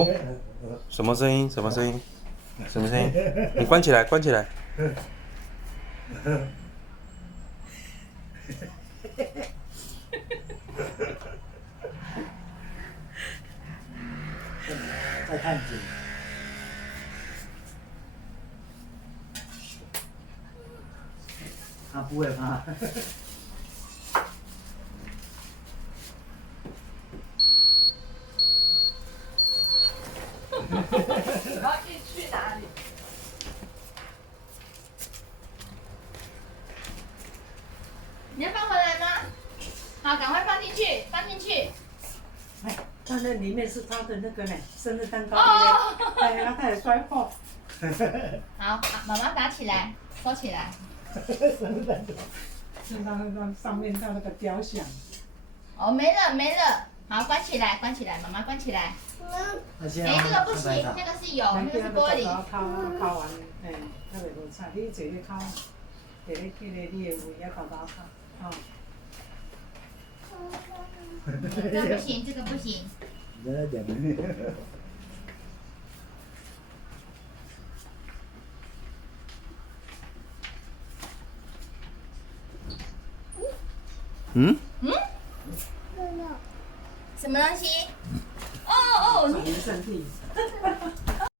哦，什么声音？什么声音？什么声音？你关起来，关起来。再看紧。他不会怕。你要去哪里？你要放回来吗？好，赶快放进去，放进去。哎，它那里面是他的那个呢，生日蛋糕哦的，哎，然后他也摔破。好，妈妈拿起来，收起来。生日蛋糕，是他那个上面他那个雕像。哦，没了没了，好，关起来，关起来，妈妈关起来。那现哎，在这个不行，那个是油，那个是玻璃。烤完，哎，那个无菜，你坐咧烤，坐咧去咧你的位啊，豆豆烤，哦。这个不行，这个不行。嗯？嗯？什么东西？哦哦，转移阵地。